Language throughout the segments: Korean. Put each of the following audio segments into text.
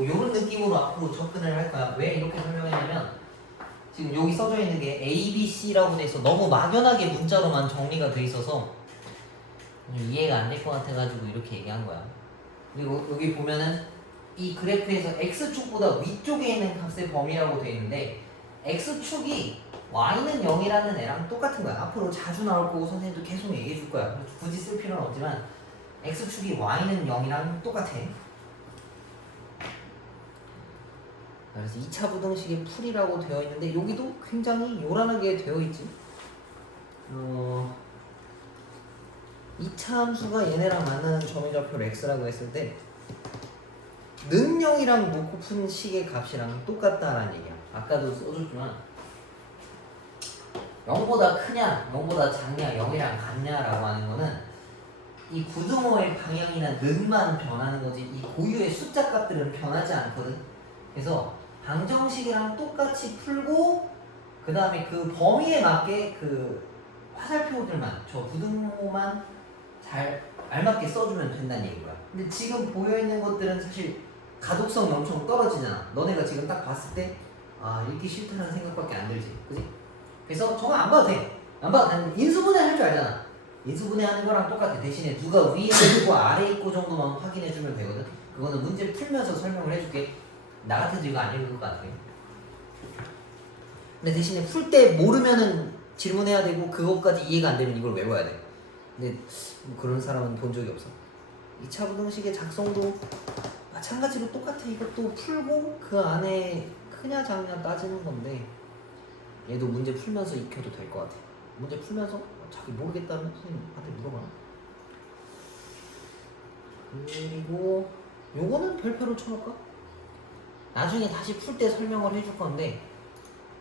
뭐 이런 느낌으로 앞으로 접근을 할 거야. 왜 이렇게 설명했냐면 지금 여기 써져 있는 게 A, B, C라고 돼 있어. 너무 막연하게 문자로만 정리가 돼 있어서 좀 이해가 안 될 것 같아가지고 이렇게 얘기한 거야. 그리고 여기 보면은 이 그래프에서 X축보다 위쪽에 있는 값의 범위라고 돼 있는데 X축이 Y는 0이라는 애랑 똑같은 거야. 앞으로 자주 나올 거고 선생님도 계속 얘기해 줄 거야. 그래서 굳이 쓸 필요는 없지만 X축이 Y는 0이랑 똑같아. 그래서 2차 부등식의 풀이라고 되어 있는데 여기도 굉장히 요란하게 되어 있지. 2차 함수가 얘네랑 만나는 점의 좌표를 x라고 했을 때 는 0이랑 놓고 푼 식의 값이랑 똑같다라는 얘기야. 아까도 써줬지만 0보다 크냐 0보다 작냐 0이랑 같냐라고 하는 거는 이 부등호의 방향이나 는만 변하는 거지 이 고유의 숫자 값들은 변하지 않거든. 그래서 방정식이랑 똑같이 풀고 그 다음에 그 범위에 맞게 그 화살표들만 저 부등호만 잘 알맞게 써주면 된다는 얘기야. 근데 지금 보여있는 것들은 사실 가독성이 엄청 떨어지잖아. 너네가 지금 딱 봤을 때 아 읽기 싫다는 생각밖에 안 들지, 그지? 그래서 저거 안 봐도 돼. 안 봐도 돼. 인수분해 할 줄 알잖아. 인수분해 하는 거랑 똑같아. 대신에 누가 위에 있고 아래에 있고 정도만 확인해주면 되거든. 그거는 문제 풀면서 설명을 해줄게. 나 같아도 이거 안 읽을 것 같아. 근데 대신에 풀 때 모르면은 질문해야 되고 그것까지 이해가 안 되면 이걸 외워야 돼. 근데 뭐 그런 사람은 본 적이 없어. 2차 부등식의 작성도 마찬가지로 똑같아. 이것도 풀고 그 안에 크냐 작냐 따지는 건데 얘도 문제 풀면서 익혀도 될 것 같아. 문제 풀면서 자기 모르겠다면 선생님한테 물어봐. 그리고 요거는 별표로 쳐놓을까? 나중에 다시 풀 때 설명을 해줄 건데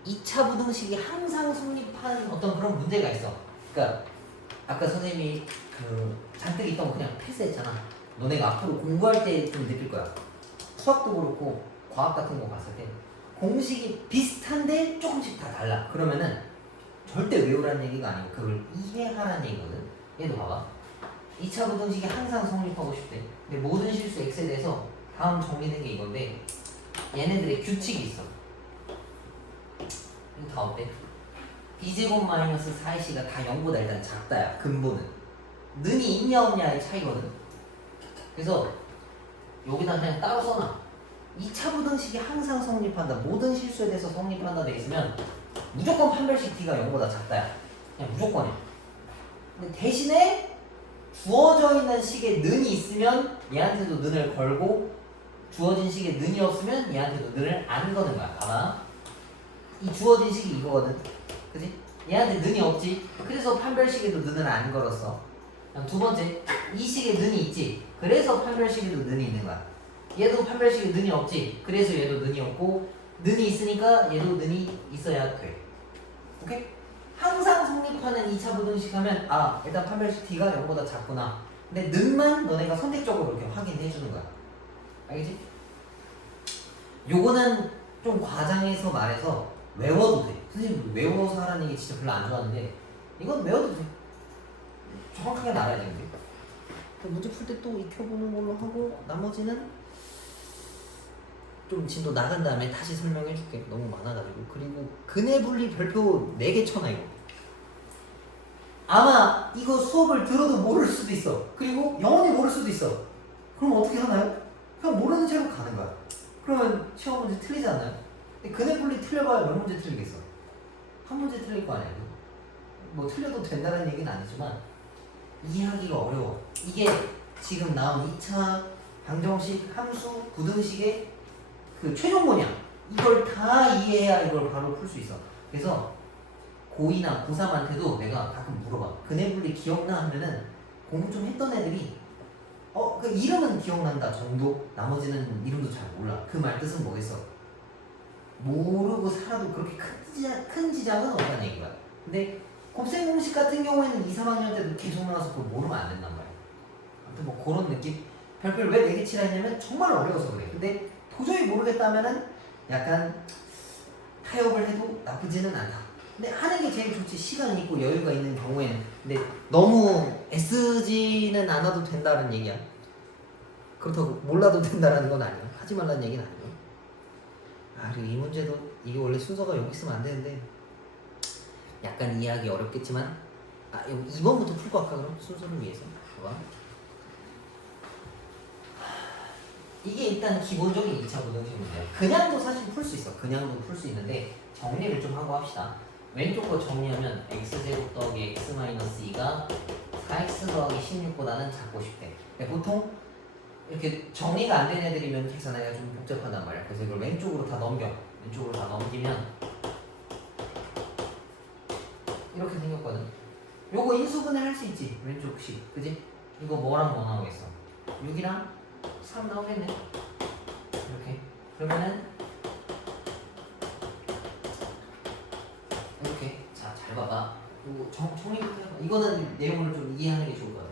2차 부등식이 항상 성립하는 어떤 그런 문제가 있어. 그러니까 아까 선생님이 그 잔뜩 있던 거 그냥 패스했잖아. 너네가 앞으로 공부할 때 좀 느낄 거야. 수학도 그렇고 과학 같은 거 봤을 때 공식이 비슷한데 조금씩 다 달라. 그러면은 절대 외우라는 얘기가 아니고 그걸 이해하라는 얘기거든. 얘도 봐봐. 2차 부등식이 항상 성립하고 싶대. 근데 모든 실수 x에 대해서 다음 정리된 게 이건데 얘네들의 규칙이 있어. 이거 다 어때? b제곱 마이너스 4ac가 다 0보다 일단 작다야. 근본은 는이 있냐 없냐의 차이거든. 그래서 여기다 그냥 따로 써놔. 2차 부등식이 항상 성립한다. 모든 실수에 대해서 성립한다 돼 있으면 무조건 판별식 t가 0보다 작다야. 그냥 무조건이야. 근데 대신에 주어져 있는 식에 는이 있으면 얘한테도 는을 걸고 주어진 식에 는이 없으면 얘한테도 는을 안 거는 거야. 봐봐. 이 주어진 식이 이거거든. 그지? 얘한테 는이 없지. 그래서 판별식에도 는을 안 걸었어. 그럼 두 번째, 이 식에 는이 있지. 그래서 판별식에도 는이 있는 거야. 얘도 판별식에 는이 없지. 그래서 얘도 는이 없고 는이 있으니까 얘도 는이 있어야 돼. 오케이? 항상 성립하는 2차 부등식 하면 아 일단 판별식 t가 0보다 작구나. 근데 는만 너네가 선택적으로 이렇게 확인해 주는 거야. 알겠지? 요거는 좀 과장해서 말해서 외워도 돼. 선생님 외워서 하라는 얘기 진짜 별로 안 좋아하는데 이건 외워도 돼. 정확하게 알아야 되는데. 문제 풀 때 또 익혀보는 걸로 하고 나머지는 좀 진도 나간 다음에 다시 설명해 줄게. 너무 많아가지고. 그리고 근해 분리 별표 4개 쳐놔 이거. 아마 이거 수업을 들어도 모를 수도 있어. 그리고 영원히 모를 수도 있어. 그럼 어떻게 하나요? 그냥 모르는 채로 가는 거야. 그러면 시험 문제 틀리지 않나요? 근데 근해 분리 틀려봐야 몇 문제 틀리겠어? 한 문제 틀릴 거 아니야. 뭐 틀려도 된다는 얘기는 아니지만 이해하기가 어려워. 이게 지금 나온 2차 방정식, 함수, 부등식의 그 최종본이야. 이걸 다 이해해야 이걸 바로 풀 수 있어. 그래서 고2나 고3한테도 내가 가끔 물어봐. 근해분리 기억나? 하면은 공부 좀 했던 애들이 그 이름은 기억난다 정도? 나머지는 이름도 잘 몰라. 그 말 뜻은 뭐겠어? 모르고 살아도 그렇게 큰 지장은 없다는 얘기야. 근데 곱셈 공식 같은 경우에는 2, 3학년 때도 계속 나와서 그걸 모르면 안 된단 말이야. 아무튼 뭐 그런 느낌? 별표를 왜 4개 치라 했냐면 정말 어려워서 그래. 근데 도저히 모르겠다면은 약간 타협을 해도 나쁘지는 않다. 근데 하는 게 제일 좋지. 시간이 있고 여유가 있는 경우에는. 근데 너무 애쓰지는 않아도 된다는 얘기야. 그렇다고 몰라도 된다는 건 아니야. 하지 말라는 얘기는 아니에요. 그리고 이 문제도 이게 원래 순서가 여기 있으면 안 되는데 약간 이해하기 어렵겠지만 여기 2번부터 풀고 할까 그럼? 순서를 위해서. 봐봐. 이게 일단 기본적인 2차 부등식 문제야. 그냥도 사실 풀 수 있어. 그냥도 풀 수 있는데 정리를 좀 하고 합시다. 왼쪽 거 정리하면 x제곱 더하기 x-2가 4x 더하기 16보다는 작고 싶대. 보통 이렇게 정리가 안 된 애들이면 계산하기가 좀 복잡하단 말이야. 그래서 이걸 왼쪽으로 다 넘겨. 왼쪽으로 다 넘기면 이렇게 생겼거든. 요거 인수분해 할 수 있지. 왼쪽식. 그지? 이거 뭐랑 뭐 나오겠어? 6이랑 3 나오겠네. 이렇게. 그러면은 이렇게. 자, 잘 봐봐. 요거 정리부터 해봐. 이거는 내용을 좀 이해하는 게 좋을 것 같아.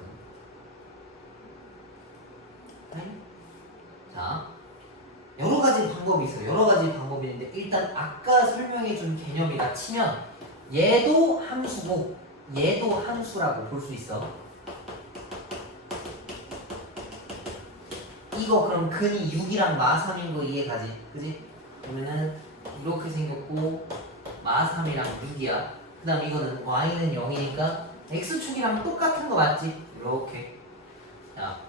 자, 여러 가지 방법이 있어요. 여러 가지 방법이 있는데 일단 아까 설명해 준 개념이라 치면 얘도 함수고 얘도 함수라고 볼 수 있어. 이거 그럼 근이 6이랑 마3인 거 이해가지? 그지? 그러면은 이렇게 생겼고 마3이랑 6이야. 그 다음 이거는 y는 0이니까 x축이랑 똑같은 거 맞지? 이렇게. 자,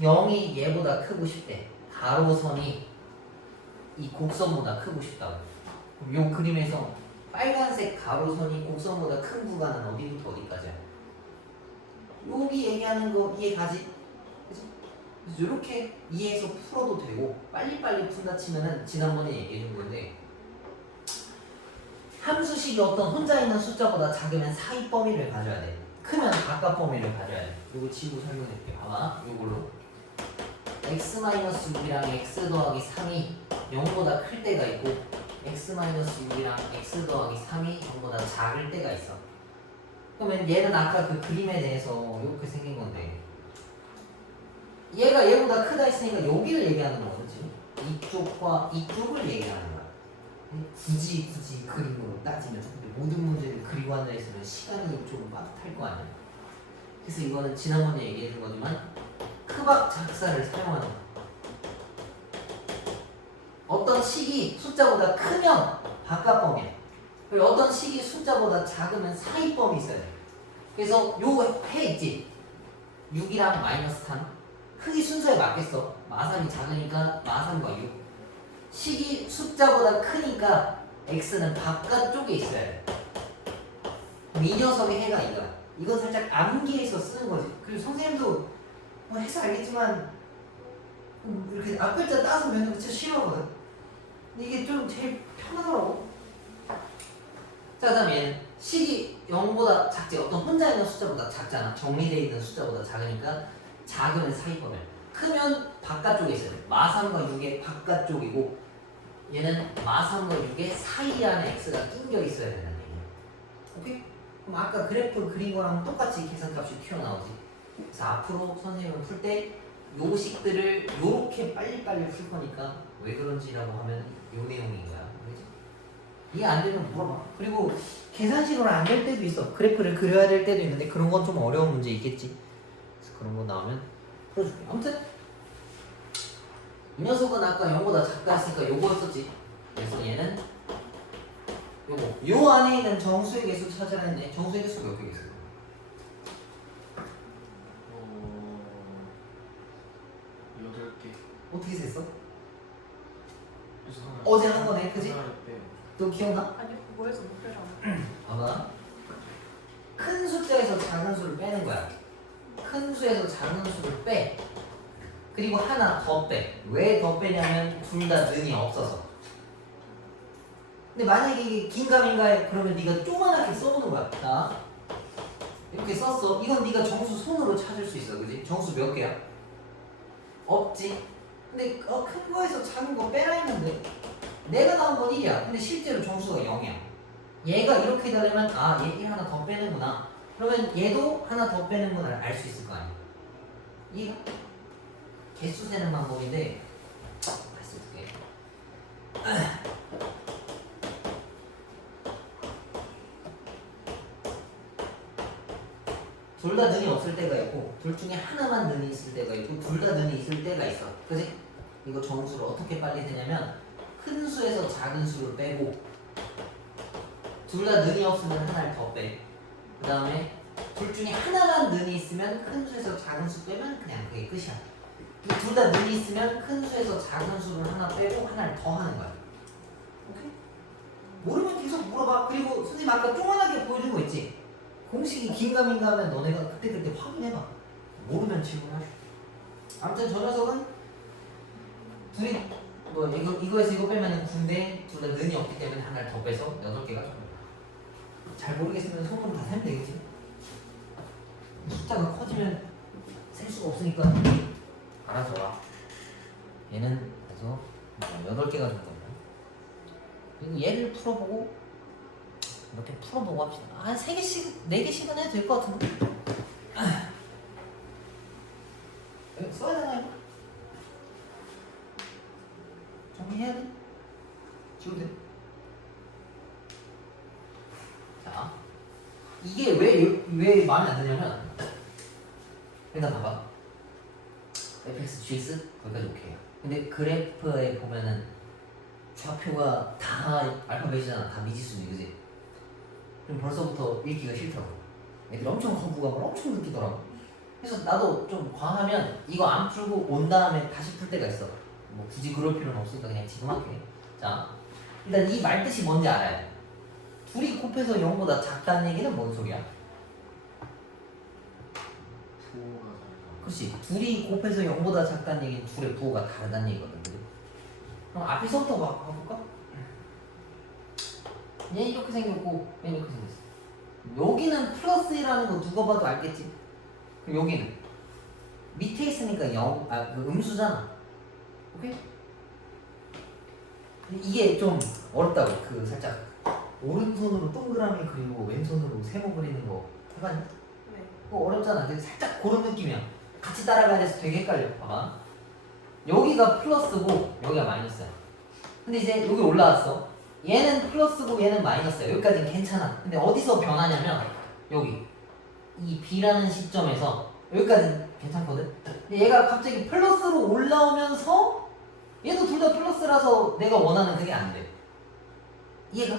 0이 얘보다 크고 싶대. 가로선이 이 곡선보다 크고 싶다고. 그럼 요 그림에서 빨간색 가로선이 곡선보다 큰 구간은 어디부터 어디까지야? 여기 얘기하는 거 이해가지? 그치? 그래서 이렇게 이해해서 풀어도 되고 빨리빨리 푼다 치면은 지난번에 얘기해 준 건데 함수식이 어떤 혼자 있는 숫자보다 작으면 사이 범위를 가져야 돼. 크면 바깥 범위를 가져야 돼. 이거 지고 설명해줄게. 봐봐. 요걸로 x-6이랑 x 더하기 3이 0보다 클 때가 있고 x-6이랑 x 더하기 3이 0보다 작을 때가 있어. 그러면 얘는 아까 그 그림에 대해서 이렇게 생긴 건데 얘가 얘보다 크다 했으니까 여기를 얘기하는 거거든. 이쪽과 이쪽을 얘기하는 거야. 굳이 그림으로 따지면 근데 모든 문제를 그리고 앉아 있으면 시간이 좀 빠듯할 거 아니야. 그래서 이거는 지난번에 얘기해 준 거지만 크박 작사를 사용하는 거야. 어떤 식이 숫자보다 크면 바깥 범위야. 그리고 어떤 식이 숫자보다 작으면 사이 범위 있어야 돼. 그래서 요 해 있지. 6이랑 마이너스 3 크기 순서에 맞겠어. 마3이 작으니까 마3과 6 식이 숫자보다 크니까 x는 바깥쪽에 있어야 돼. 그럼 이 녀석의 해가 이거야. 이건 살짝 암기해서 쓰는 거지. 그리고 선생님도 뭐 해서 알겠지만 이렇게 앞글자 따서 외우는 거 진짜 싫어하거든. 근데 이게 좀 제일 편하더라고. 자, 그 다음에 얘는 식이 0보다 작지. 어떤 혼자 있는 숫자보다 작잖아. 정리되어 있는 숫자보다 작으니까 작으면 사이범위야. 크면 바깥쪽에 있어야 돼. 마3과 6의 바깥쪽이고 얘는 마3과 6의 사이 안에 x가 낑겨 있어야 된다는 얘기야. 오케이? 그럼 아까 그래프 그린 거랑 똑같이 계산값이 튀어나오지. 그래서 앞으로 선생님은 풀 때 요식들을 요렇게 빨리빨리 풀 거니까 왜 그런지라고 하면 요 내용인 거야. 그렇지? 이해 안 되면 물어봐. 그리고 계산식으로 안 될 때도 있어. 그래프를 그려야 될 때도 있는데 그런 건 좀 어려운 문제 있겠지. 그래서 그런 거 나오면 풀어줄게. 아무튼 이 녀석은 아까 0보다 작다 했으니까 요거였었지. 그래서 얘는 요거 요 안에 있는 정수의 개수 찾아야 했네. 정수의 개수가 몇 개겠어? 8개. 어떻게 셌어? 어제 한 거네, 그지? 때. 너 기억나? 아니 그거에서 목표를 봐봐. 큰 숫자에서 작은 수를 빼는 거야. 큰 수에서 작은 수를 빼. 그리고 하나 더 빼. 왜 더 빼냐면 둘 다 는이 없어서. 근데 만약에 이게 긴가민가해 그러면 네가 조그맣게 써보는 거야. 자, 이렇게 썼어. 이건 네가 정수 손으로 찾을 수 있어, 그지? 정수 몇 개야? 없지. 근데 큰 거에서 작은 거 빼라 했는데 내가 나온 건 1이야. 근데 실제로 정수가 0이야. 얘가 이렇게 되려면 얘 1 하나 더 빼는구나. 그러면 얘도 하나 더 빼는 걸 알 수 있을 거 아니야. 이해가? 개수 세는 방법인데 다시 쓸게. 둘 다 는이 없을 때가 있고 둘 중에 하나만 는이 있을 때가 있고 둘 다 는이 있을 때가 있어. 그지? 이거 정수를 어떻게 빨리 세냐면 큰 수에서 작은 수를 빼고 둘 다 는이 없으면 하나를 더 빼. 그 다음에 둘 중에 하나만 는이 있으면 큰 수에서 작은 수 빼면 그냥 그게 끝이야. 둘 다 는이 있으면 큰 수에서 작은 수를 하나 빼고 하나를 더 하는 거야. 오케이? 모르면 계속 물어봐. 그리고 선생님 아까 조그만하게 보여준 거 있지? 공식이 긴가민가 하면 너네가 그때 확인해봐. 모르면 질문하셔. 아무튼 저 녀석은 둘이 뭐 이거에서 이거 빼면 9인데 둘 다 는이 없기 때문에 하나를 더 빼서 8개가 잘 모르겠으면 손으로 다 세면 되겠지. 숫자가 커지면 셀 수가 없으니까 알아서 와. 얘는 그래서 8개가 된 거예요. 그리고 얘를 풀어보고 이렇게 풀어보고 합시다. 한 3개씩, 4개씩은 해도 될 것 같은데. 이거 써야 되나 이거? 정리해야 돼? 지워도 돼? 자, 이게 왜 마음에 안 드냐면 일단 봐봐. fx, gx 거기까지 오케이야. 근데 그래프에 보면은 좌표가 다 알파벳이잖아. 다 미지수니, 그지? 그럼 벌써부터 읽기가 싫더라고. 애들이 엄청 거부감을 엄청 느끼더라고. 그래서 나도 좀 과하면 이거 안 풀고 온 다음에 다시 풀 때가 있어. 뭐 굳이 그럴 필요는 없으니까 그냥 지금 할게. 자, 일단 이 말뜻이 뭔지 알아야 돼. 둘이 곱해서 0보다 작다는 얘기는 뭔 소리야? 부호가 다르다. 그렇지. 둘이 곱해서 0보다 작다는 얘기는 둘의 부호가 다르다는 얘기거든. 그래? 그럼 앞에서부터 봐볼까? 얘 이렇게 생겼고 얘 이렇게 생겼어. 여기는 플러스 1라는 거 누가 봐도 알겠지? 그럼 여기는 밑에 있으니까 그 음수잖아. 오케이? 이게 좀 어렵다고. 그 살짝 오른손으로 동그라미 그리고 왼손으로 세모 그리는 거 해봤니? 네. 그거 어렵잖아. 근데 살짝 그런 느낌이야. 같이 따라가야 돼서 되게 헷갈려. 봐봐. 여기가 플러스고 여기가 마이너스야. 근데 이제 여기 올라왔어. 얘는 플러스고 얘는 마이너스야. 여기까지는 괜찮아. 근데 어디서 변하냐면 여기 이 B라는 시점에서 여기까지는 괜찮거든. 근데 얘가 갑자기 플러스로 올라오면서 얘도 둘 다 플러스라서 내가 원하는 그게 안 돼. 이해가?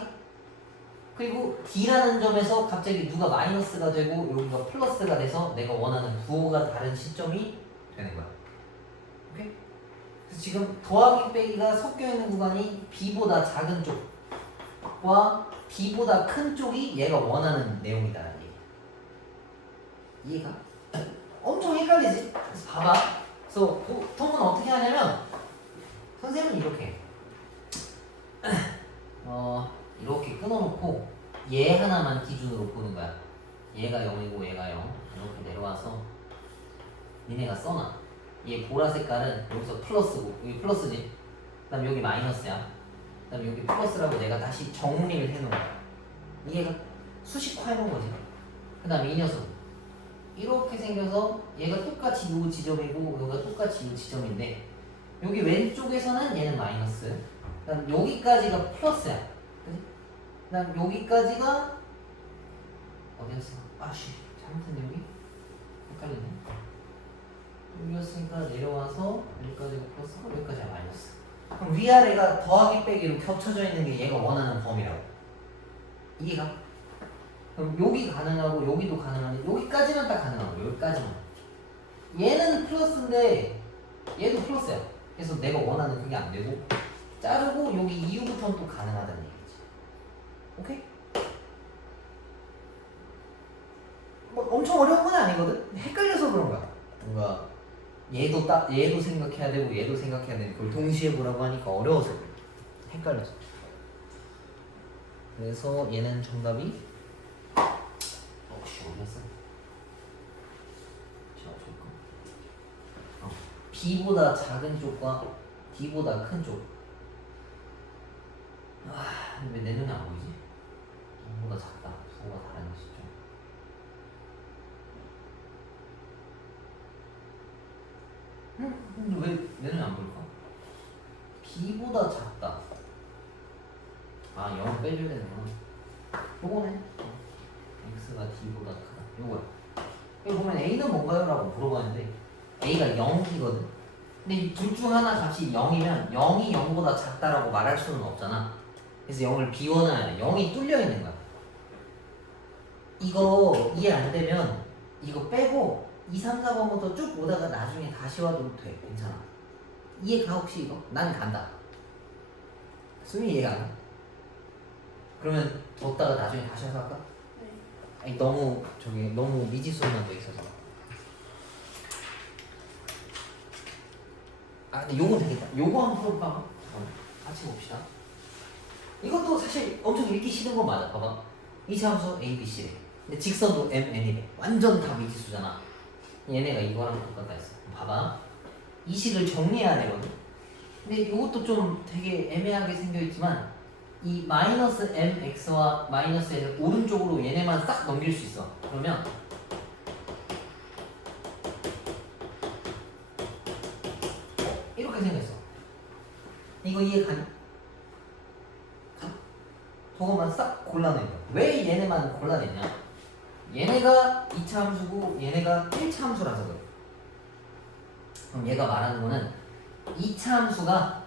그리고 D라는 점에서 갑자기 누가 마이너스가 되고 여기가 플러스가 돼서 내가 원하는 부호가 다른 시점이 되는 거야. 오케이? 그래서 지금 더하기 빼기가 섞여 있는 구간이 B보다 작은 쪽과 B보다 큰 쪽이 얘가 원하는 내용이다라는 얘기야. 이해가? 엄청 헷갈리지? 그래서 봐봐. 그래서 보통은 어떻게 하냐면 선생님은 이렇게 해. 이렇게 끊어놓고 얘 하나만 기준으로 보는 거야. 얘가 0이고 얘가 0 이렇게 내려와서 니네가 써놔. 얘 보라 색깔은 여기서 플러스고 여기 플러스지. 그 다음 여기 마이너스야. 그 다음 여기 플러스라고 내가 다시 정리를 해놓은 거야. 이해가 수식화 해놓은 거지. 그 다음 이 녀석 이렇게 생겨서 얘가 똑같이 이 지점이고 여기가 똑같이 이 지점인데 여기 왼쪽에서는 얘는 마이너스. 그 다음 여기까지가 플러스야. 그치? 그 다음 여기까지가 어디였어? 아씨 잘못했네. 여기 헷갈리네. 여기였으니까 내려와서 여기까지가 플러스고 여기까지가 마이너스. 그럼 위아래가 더하기 빼기로 겹쳐져 있는 게 얘가 원하는 범위라고. 이해가? 그럼 여기 가능하고 여기도 가능한데 여기까지만 딱 가능하고 여기까지만. 얘는 플러스인데 얘도 플러스야. 그래서 내가 원하는 그게 안 되고 자르고 여기 이후부터는 또 가능하다는 얘기지. 오케이? 뭐 엄청 어려운 건 아니거든. 헷갈려서 그런 거야. 뭔가 얘도 생각해야 되고 얘도 생각해야 되고 그걸 동시에 보라고 하니까 어려워서 그래. 헷갈려서. 그래서 얘는 정답이 혹시 어디였어? 제가 줄까? B보다 작은 쪽과 D보다 큰 쪽. 왜 내 눈에 안 보이지? B보다 작다. 부호가 다른 시점. 근데 왜 내 눈에 안 보일까? B보다 작다. 0 빼줘야 되는구나. 요거네. X가 D보다 크다. 요거야. 여기 보면 A는 뭔가요? 라고 물어봤는데 A가 0이거든. 근데 이 둘 중 하나 값이 0이면 0이 0보다 작다라고 말할 수는 없잖아. 그래서 0을 비워놔야 돼. 0이 뚫려 있는 거야. 이거 이해 안 되면 이거 빼고 2, 3, 4번부터 쭉 오다가 나중에 다시 와도 돼. 괜찮아. 이해가 혹시 이거? 난 간다. 수미 이해가 안 가? 그러면 뒀다가 나중에 다시 와서 할까? 네. 아니 너무 너무 미지수만 더 있어서. 아 근데 요건 되겠다. 요거 한번 풀어볼까? 잠깐만 같이 봅시다. 이것도 사실 엄청 읽기 싫은 건 맞아. 봐봐. 이차함수 A, B, C래. 근데 직선도 M, N이래. 완전 다 미지수잖아. 얘네가 이거랑 똑같다 했어. 봐봐. 이 식을 정리해야 되거든. 근데 이것도 좀 되게 애매하게 생겨있지만 이 마이너스 mx와 마이너스 n을 오른쪽으로 얘네만 싹 넘길 수 있어. 그러면 이렇게 생겼어. 이거 이해 가니? 저거만 싹 골라낸 거야. 왜 얘네만 골라냈냐? 얘네가 2차 함수고 얘네가 1차 함수라서 그래. 그럼 얘가 말하는 거는 2차 함수가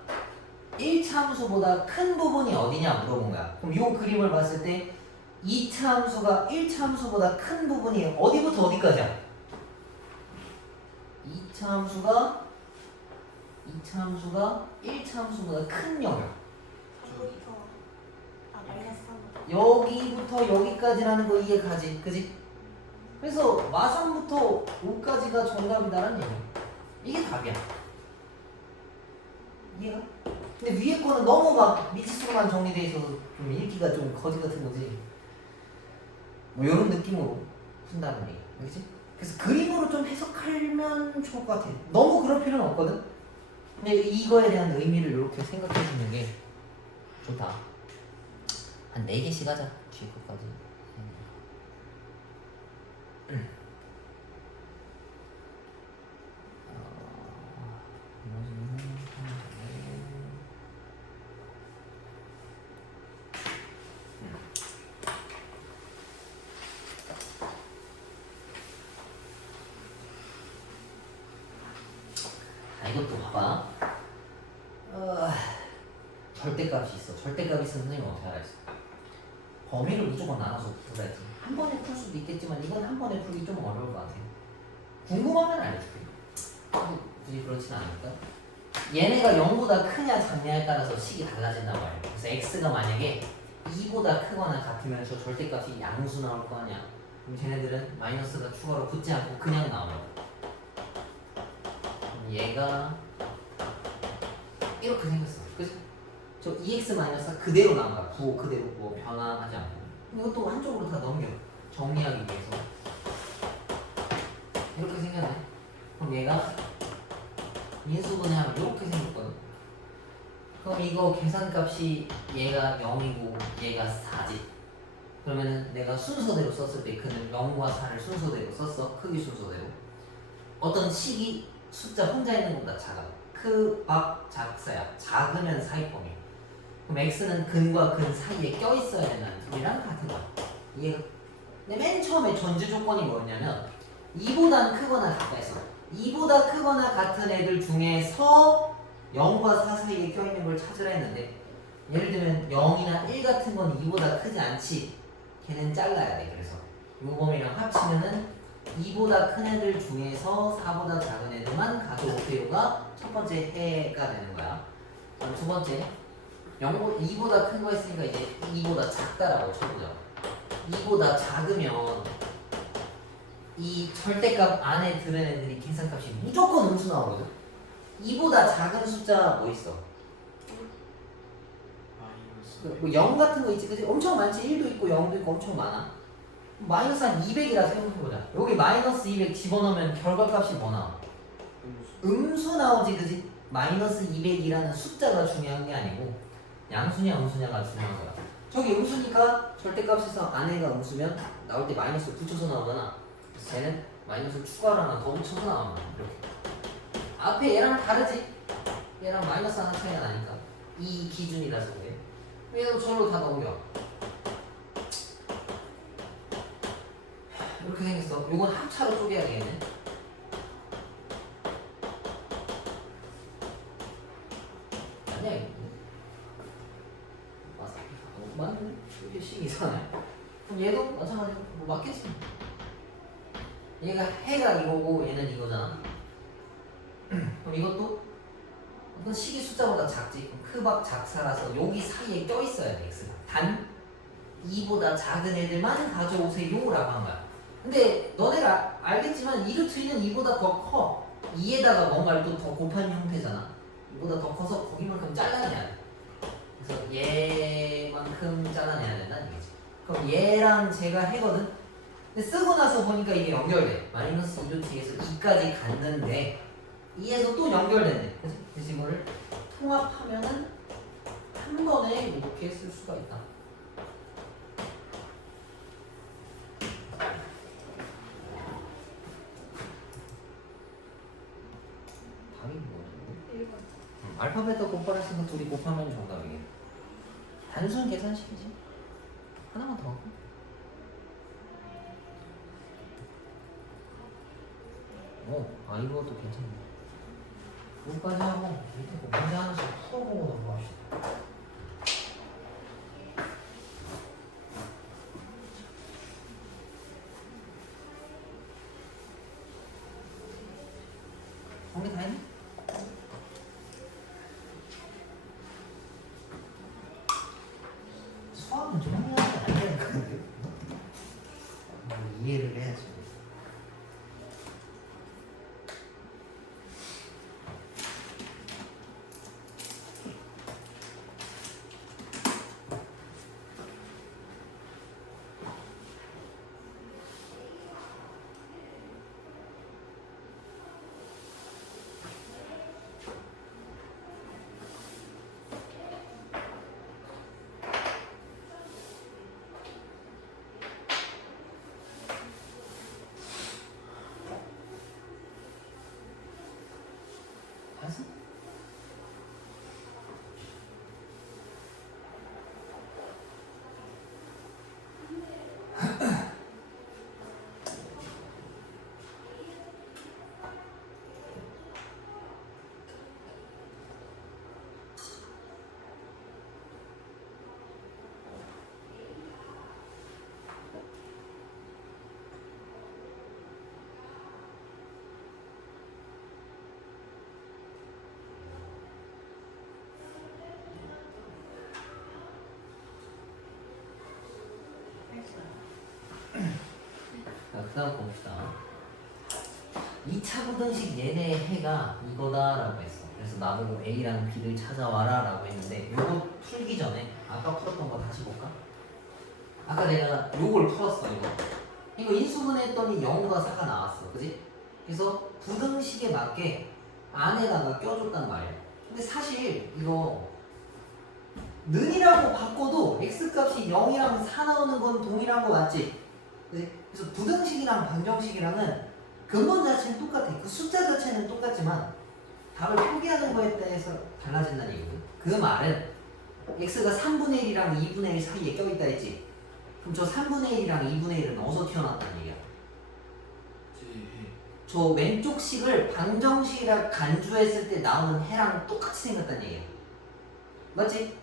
1차 함수보다 큰 부분이 어디냐 물어본 거야. 그럼 이 그림을 봤을 때 2차 함수가 1차 함수보다 큰 부분이 어디부터 어디까지야? 2차 함수가 1차 함수보다 큰 영역. 여기서 마이너스 3. 여기부터 여기까지라는 거 이해가지? 그지? 그래서 마삼부터 5까지가 정답이다라는 얘기야. 이게 답이야. 이해가? 근데 위에 거는 너무 막 미지수로만 정리돼 있어서 좀 읽기가 좀 거지 같은 거지. 뭐 이런 느낌으로 푼다는 얘기. 그렇지? 그래서 그림으로 좀 해석하면 좋을 것 같아. 너무 그럴 필요는 없거든. 근데 이거에 대한 의미를 이렇게 생각해 주는 게 좋다. 한 4개씩 하자. 뒤에 것까지. 이것도 봐봐. 절대값이 있어. 절대값이 있으면 선생님 어떻게 알아 있어? 범위를 무조건 나눠서 풀어야지. 한 번에 풀 수도 있겠지만 이건 한 번에 풀기 좀 어려울 것 같아. 궁금하면 알려줄게. 굳이 그렇진 않을까? 얘네가 0보다 크냐 작냐에 따라서 식이 달라진단 말이야. 그래서 x가 만약에 2보다 크거나 같으면 저 절대값이 양수 나올 거 아니야. 그럼 쟤네들은 마이너스가 추가로 붙지 않고 그냥 나오는 거야. 얘가 이렇게 생겼어. 그치? 저 2x-가 그대로 나온 거야. 부호 그대로 뭐 변화하지 않고. 이것도 한쪽으로 다 넘겨. 정리하기 위해서. 이렇게 생겼네. 그럼 얘가 인수분해하면 이렇게 생겼거든. 그럼 이거 계산값이 얘가 0이고 얘가 4지. 그러면은 내가 순서대로 썼을 때 그는 0과 4를 순서대로 썼어. 크기 순서대로. 어떤 식이 숫자 혼자 있는 것보다 작아. 크, 박, 작사야. 작으면 사이범위. 그럼 x는 근과 근 사이에 껴있어야 된다는 소리랑 같은 거야. 이해가? 근데 맨 처음에 전제 조건이 뭐였냐면 2보다 크거나 같다 했어. 2보다 크거나 같은 애들 중에서 0과 4 사이에 껴있는 걸 찾으라 했는데 예를 들면 0이나 1 같은 건 2보다 크지 않지. 걔는 잘라야 돼. 그래서 요 범위랑 합치면은 2보다 큰 애들 중에서 4보다 작은 애들만 가져오세요가 첫 번째 해가 되는 거야. 그럼 두 번째 2보다 큰 거 있으니까 이제 2보다 작다라고 쳐보자. 2보다 작으면 이 절대값 안에 들은 애들이 계산값이 무조건 음수 나오거든. 2보다 작은 숫자 뭐 있어? 뭐 0 같은 거 있지, 그치? 엄청 많지. 1도 있고 0도 있고 엄청 많아. 마이너스 한 200이라 생각해보자. 여기 마이너스 200 집어넣으면 결과값이 뭐 나와? 음수 나오지, 그지? 마이너스 200이라는 숫자가 중요한 게 아니고 양수냐 음수냐가 중요한 거야. 저기 음수니까 절대값에서 안에가 음수면 나올 때 마이너스를 붙여서 나오잖아. 그래서 쟤는 마이너스를 추가로 하나 더 붙여서 나오는 거야. 이렇게. 앞에 얘랑 다르지? 얘랑 마이너스 하나 차이가 나니까 이 기준이라서 그래. 얘도 저로 다 넘겨. 이렇게 생겼어. 요건 합차로 쪼개야 되겠네. 맞네. 이게 식이잖아요. 그럼 얘도 마찬가지로 뭐 맞겠지. 얘가 해가 이거고 얘는 이거잖아. 그럼 이것도 어떤 식이 숫자보다 작지. 그럼 크박 작사라서 여기 사이에 껴있어야 돼 x가. 단 2보다 작은 애들만 가져오세요 라고 한 거야. 근데 너네가 알겠지만 2루트 2는 2보다 더 커. 2에다가 뭔가를 또 더 곱한 형태잖아. 2보다 더 커서 거기만큼 잘라내야 돼. 그래서 얘만큼 잘라내야 된다는 얘기지. 그럼 얘랑 제가 해거든. 근데 쓰고 나서 보니까 이게 연결돼. 마이너스 2루트에서 2까지 갔는데 2에서 또 연결됐네. 그래서 이거를 통합하면은 한 번에 이렇게 쓸 수가 있다. 답이 뭐지? 1번. 알파벳과 곱하랬으니까 둘이 곱하면 정답이에요. 단순 계산식이지. 하나만 더 하고. 이것도 괜찮네. 여기까지 하고 밑에 거 문제 하나씩 풀어보고 넘어갑시다. 정리 다 했니? 수학은 좀 하면 안 되는 건데. 이해를 해야지. 알았어? 자, 그 다음 봅시다. 2차 부등식 얘네 해가 이거다라고 했어. 그래서 나보고 A랑 B를 찾아와라 라고 했는데 요거 풀기 전에 아까 풀었던 거 다시 볼까? 아까 내가 요걸 풀었어. 이거 인수분해했더니 0과 4가 나왔어. 그지? 그래서 부등식에 맞게 안에다가 껴줬단 말이야. 근데 사실 이거 는이라고 바꿔도 x값이 0이랑 4 나오는 건 동일한 거 맞지? 그래서 부등식이랑 방정식이랑은 근본 자체는 똑같아. 그 숫자 자체는 똑같지만 답을 표기하는 거에 대해서 달라진다는 얘기거든. 그 말은 x가 3분의 1이랑 2분의 1 사이에 껴있다 했지. 그럼 저 3분의 1이랑 2분의 1은 어디서 튀어나왔다는 얘기야? 저 왼쪽 식을 방정식이라 간주했을 때 나오는 해랑 똑같이 생겼다는 얘기야. 맞지?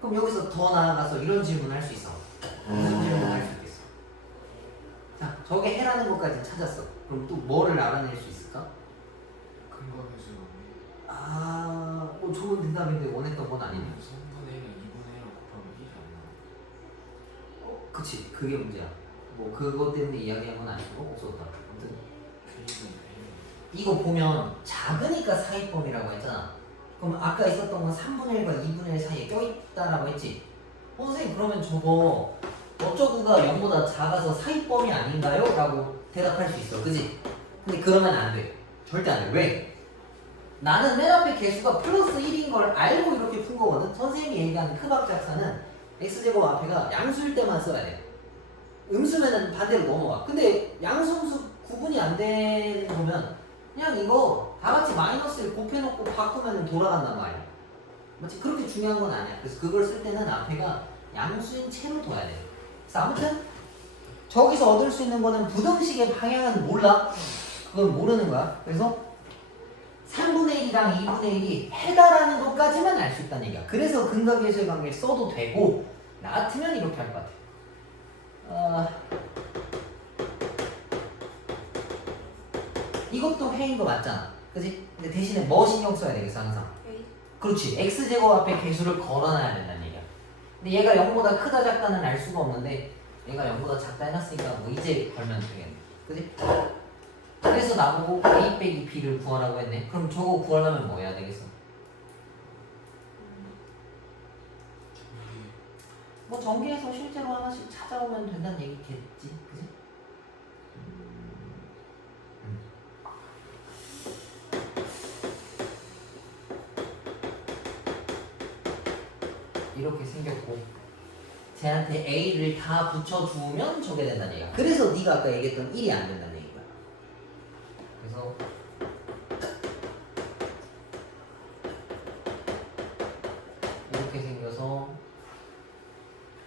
그럼 여기서 더 나아가서 이런 질문을 할 수 있어. 무슨 질문을 할 수 있겠어? 자, 저게 해라는 것까지 찾았어. 그럼 또 뭐를 알아낼 수 있을까? 근거 배수 좋은 대답인데 원했던 건 아니네. 3분의 1을 2분의 1로 곱하면 1이 안 나와. 그치, 그게 문제야. 뭐 그것 때문에 이야기한 건 아니고 없었다. 아무튼 K는 이거 보면 작으니까 사이범위라고 했잖아. 그럼 아까 있었던 건 3분의 1과 2분의 1 사이에 껴있다라고 했지. 선생님 그러면 저거 어쩌구가 0보다 작아서 사이범위 아닌가요? 라고 대답할 수 있어. 그지? 근데 그러면 안 돼. 절대 안 돼. 왜? 나는 맨 앞에 개수가 플러스 1인 걸 알고 이렇게 푼 거거든. 선생님이 얘기하는 크박작사는 x제곱 앞에가 양수일 때만 써야 돼. 음수면은 반대로 넘어가. 근데 양수음수 구분이 안 되는 거면 그냥 이거 다 같이 마이너스를 곱해놓고 바꾸면 돌아간단 말이야. 맞지? 그렇게 중요한 건 아니야. 그래서 그걸 쓸 때는 앞에가 양수인 채로 둬야 돼. 그래서 아무튼 저기서 얻을 수 있는 거는 부등식의 방향은 몰라. 그건 모르는 거야. 그래서 3분의 1이랑 2분의 1이 해다라는 것까지만 알 수 있다는 얘기야. 그래서 근각계수의 관계를 써도 되고 나 같으면 이렇게 할 것 같아. 이것도 해인 거 맞잖아, 그지? 근데 대신에 뭐 신경 써야 되겠어 항상? A. 그렇지, x제곱 앞에 개수를 걸어놔야 된다는 얘기야. 근데 얘가 0보다 크다 작다는 알 수가 없는데 얘가 0보다 작다 해놨으니까 뭐 이제 걸면 되겠네, 그지? 그래서 나보고 a 빼기 b를 구하라고 했네. 그럼 저거 구하려면 뭐 해야 되겠어? 뭐 전개해서 실제로 하나씩 찾아오면 된다는 얘기겠지, 그지? 이렇게 생겼고 쟤한테 A를 다 붙여주면 저게 된다는 얘기야. 그래서 네가 아까 얘기했던 1이 안 된다는 얘기야. 그래서 이렇게 생겨서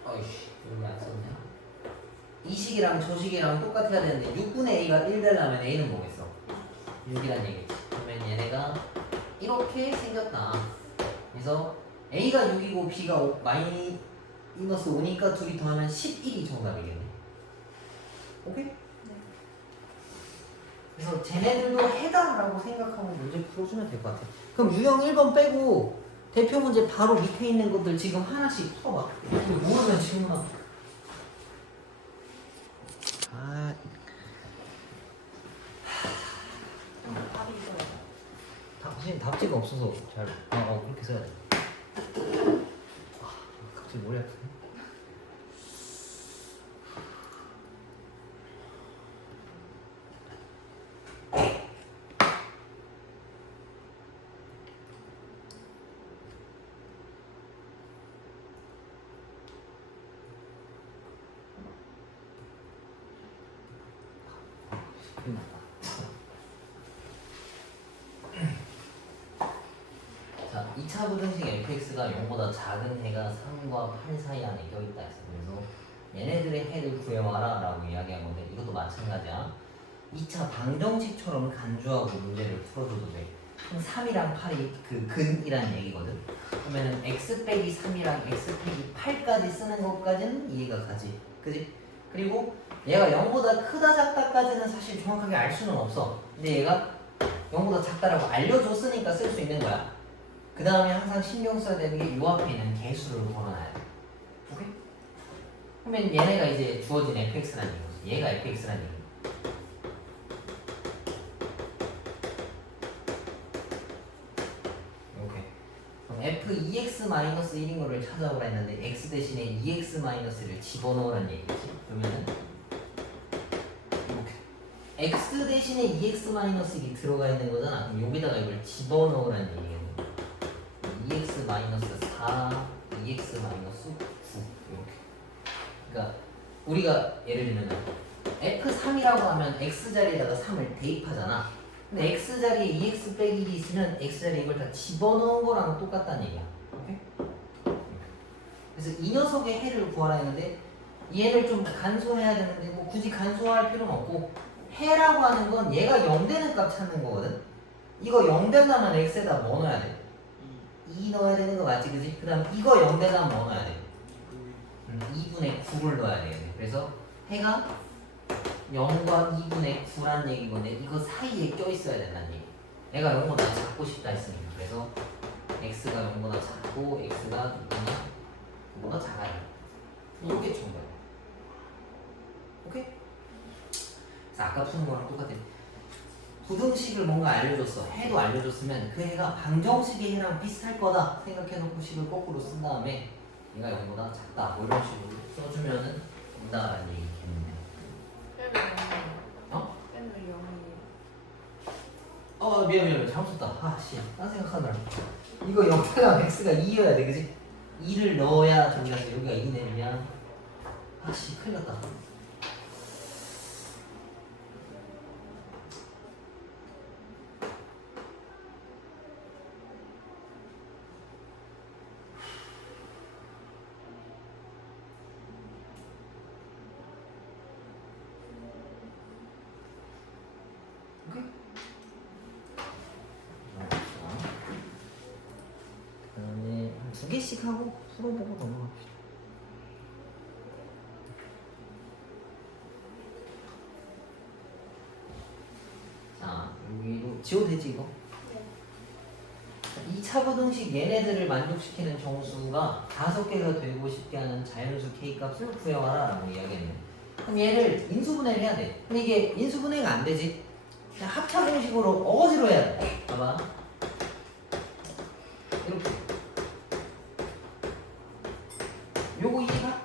어이씨 이거 왜 안 썼냐? 이 식이랑 저 식이랑 똑같아야 되는데 6분의 A가 1 되려면 A는 뭐겠어? 6이란 얘기지. 그러면 얘네가 이렇게 생겼다. 그래서 A가 6이고 B가 마이너스 5니까 둘이 더하면 11이 정답이겠네. 오케이? 네. 그래서 쟤네들도 해다라고 생각하고 문제 풀어주면 될 것 같아. 그럼 유형 1번 빼고 대표 문제 바로 밑에 있는 것들 지금 하나씩 풀어봐. 모르면 질문하고. 답이 이거예요. 선생님 답지가 없어서 잘 그렇게 써야 돼. 갑자기 머리 아프네. 자, 2차 부등식 fx가 0보다 작은 해가 3과 8 사이 안에 껴있다 했어. 그래서 얘네들의 해를 구해와라 라고 이야기한 건데 이것도 마찬가지야. 2차 방정식처럼 간주하고 문제를 풀어줘도 돼. 그럼 3이랑 8이 그 근이란 얘기거든. 그러면은 x 빼기 3이랑 x 빼기 8까지 쓰는 것까지는 이해가 가지. 그지? 그리고 얘가 0보다 크다 작다까지는 사실 정확하게 알 수는 없어. 근데 얘가 0보다 작다라고 알려줬으니까 쓸 수 있는 거야. 그 다음에 항상 신경 써야 되는 게 요 앞에 있는 개수를 걸어놔야 돼. 오케이? 그러면 얘네가 이제 주어진 fx라는 얘기지. 얘가 fx라는 얘기. 이렇게. 그럼 f2x-1인 거를 찾아오라 했는데 x 대신에 2x-를 집어넣으라는 얘기지. 그러면은 이렇게. x 대신에 2x-이 들어가 있는 거잖아. 그럼 여기다가 이걸 집어넣으라는 얘기야. 2x-4, 2x-9 이렇게. 그러니까 우리가 예를 들면 f3이라고 하면 x 자리에다가 3을 대입하잖아. 근데 x 자리에 2x 빼기 1이 있으면 x 자리에 이걸 다 집어넣은 거랑 똑같다는 얘기야. 오케이? 그래서 이 녀석의 해를 구하라 했는데 얘를 좀 간소해야 되는데 뭐 굳이 간소할 필요는 없고 해라고 하는 건 얘가 0 되는 값 찾는 거거든. 이거 0 된다면 x에다 뭐 넣어야 돼? 2 넣어야 되는 거 맞지, 그지? 그 다음 이거 0 되면 뭐 넣어야 돼? 2분의 9를 넣어야 되겠네. 그래서 해가 0과 2분의 9란 얘기건데 이거 사이에 껴있어야 된다는 얘기. 내가 0보다 작고 싶다 했으니까. 그래서 x가 0보다 작고 x가 2보다 작아요. 이게 정답. 오케이? 그래서 아까 푸는 거랑 똑같아. 부등식을 뭔가 알려줬어. 해도 알려줬으면 그 해가 방정식의 해랑 비슷할 거다 생각해놓고 식을 거꾸로 쓴 다음에 얘가 0보다 작다 뭐 이런 식으로 써주면은 된다라는 얘기겠는데. 빼면 0이에요. 어? 빼면 0이에요. 미안 잘못 썼다. 아씨 딴 생각하느라. 이거 0가 x가 2여야 돼, 그지? 2를 넣어야 저기 가서 여기가 2 내면 아씨 큰일 났다. 그다음에 한 2개씩 하고 풀어보고 넘어갑시다. 지워도 되지 이거? 네. 2차 부등식 얘네들을 만족시키는 정수가 5개가 되고 싶게 하는 자연수 K값을 구해와라 라고 이야기했네. 그럼 얘를 인수분해를 해야 돼. 근데 이게 인수분해가 안 되지. 그냥 합차 공식으로 어거지로 해야 돼. 봐봐. 이렇게. 요거 이해가?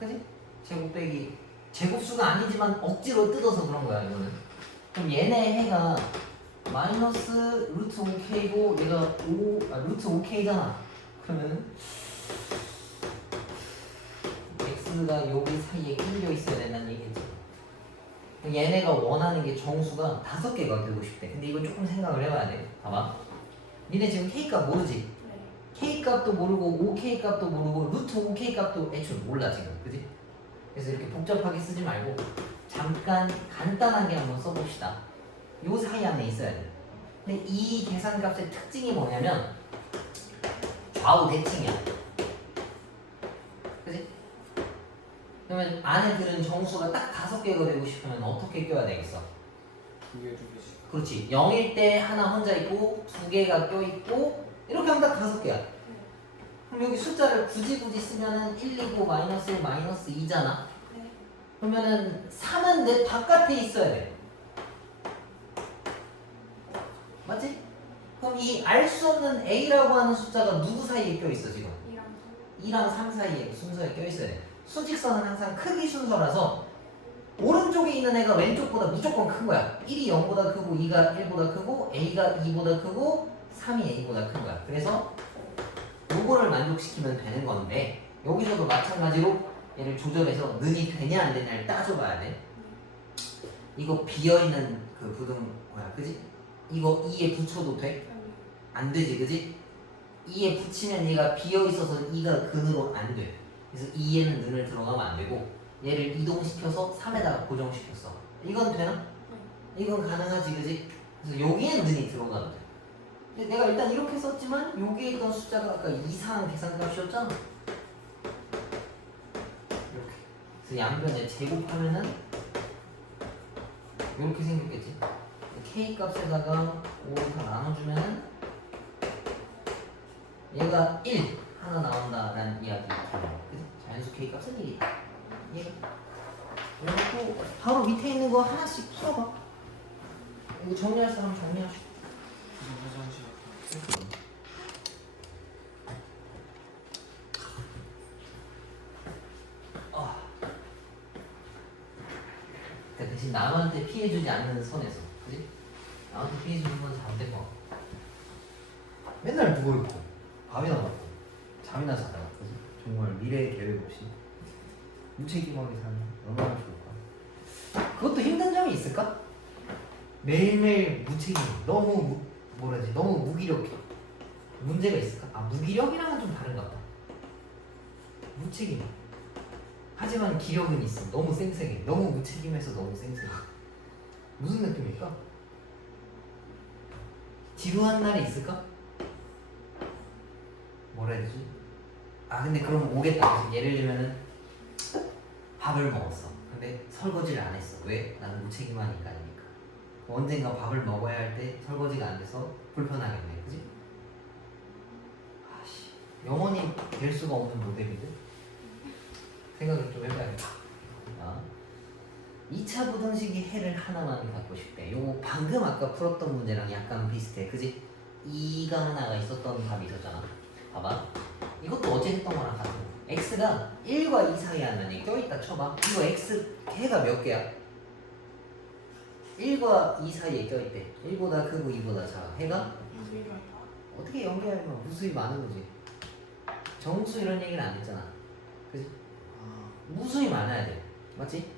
그지? 제곱 빼기. 제곱수가 아니지만 억지로 뜯어서 그런 거야 이거는. 그럼 얘네 해가 마이너스 루트 5k고 얘가 루트 5k잖아. 그러면은 x가 여기 사이에 끼려 있어야 된다는 얘기지. 그럼 얘네가 원하는 게 정수가 5개가 되고 싶대. 근데 이거 조금 생각을 해봐야 돼. 봐봐. 니네 지금 k값 모르지? 네. k값도 모르고 5k 값도 모르고 루트 5k 값도 애초에 몰라 지금. 그지? 그래서 이렇게 복잡하게 쓰지 말고 잠깐 간단하게 한번 써봅시다. 요 사이 안에 있어야 돼. 근데 이 계산값의 특징이 뭐냐면 좌우 대칭이야. 그지? 그러면 안에 들은 정수가 딱 5개가 되고 싶으면 어떻게 껴야 되겠어? 2개 2개씩. 그렇지. 0일 때 하나 혼자 있고 2개가 껴있고 이렇게 하면 딱 5개야. 그럼 여기 숫자를 굳이 쓰면은 1, 2고 마이너스 1, 마이너스 2잖아. 네. 그러면은 3은 내 바깥에 있어야 돼. 맞지? 그럼 이 알 수 없는 A라고 하는 숫자가 누구 사이에 껴있어 지금? 2랑 3 사이에 순서에 껴있어야 돼. 수직선은 항상 크기 순서라서 오른쪽에 있는 애가 왼쪽보다 무조건 큰 거야. 1이 0보다 크고 2가 1보다 크고 A가 2보다 크고 3이 A보다 큰 거야. 그래서 요거를 만족시키면 되는 건데 여기서도 마찬가지로 얘를 조절해서 는이 되냐 안 되냐를 따져봐야 돼. 이거 비어있는 그 부등 뭐야 그지? 이거 2에 붙여도 돼? 안 되지 그지? 2에 붙이면 얘가 비어있어서 2가 근으로 안 돼. 그래서 2에는 는을 들어가면 안 되고 얘를 이동시켜서 3에다가 고정시켰어. 이건 되나? 이건 가능하지 그지? 그래서 여기엔 는이 들어가도 돼. 근데 내가 일단 이렇게 썼지만 여기에 있던 숫자가 아까 이상한 계산값이었잖아. 이렇게. 그래서 양변에 제곱하면은 이렇게 생겼겠지. K 값에다가 5를 다 나눠주면은 얘가 1 하나 나온다라는 이야기. 그치? 자연수 K 값은 1이다. 얘가. 그리고 바로 밑에 있는 거 하나씩 풀어봐. 이거 정리할 사람 정리하시고. 화장실. 그러니까 대신 남한테 피해주지 않는 선에서, 그지? 남한테 피해주는 건 잘못된 거. 맨날 누워 있고, 밥이나 먹고, 잠이나 자다가, 그지? 정말 미래 계획 없이 무책임하게 사는 얼마나 좋을까? 그것도 힘든 점이 있을까? 매일매일 무책임, 너무 너무 무기력해. 문제가 있을까? 아 무기력이랑은 좀 다른가 보다. 무책임. 하지만 기력은 있어. 너무 쌩쌩해. 너무 무책임해서 너무 쌩쌩해. 무슨 느낌일까? 지루한 날이 있을까? 뭐라 해야 되지? 아 근데 그럼 오겠다. 예를 들면은 밥을 먹었어. 근데 설거지를 안 했어. 왜? 나는 무책임하니까 아니니까. 언젠가 밥을 먹어야 할 때 설거지가 안 돼서 불편하겠네. 그지? 아씨 영원히 될 수가 없는 모델인데? 생각을 좀 해봐야겠다. 2차 부등식이 해를 하나만 갖고 싶대. 요거 방금 아까 풀었던 문제랑 약간 비슷해. 그지? 2가 하나가 있었던 답이 있었잖아. 봐봐. 이것도 어제 했던 거랑 같은 거. x가 1과 2 사이에 하나니 껴있다 쳐봐. 이거 x 해가 몇 개야? 1과 2 사이에 껴있대. 1보다 크고 2보다 작아. 해가 어떻게 연결하면 무수히 많은 거지. 정수 이런 얘기는 안 했잖아. 그지? 무수히 많아야 돼. 맞지?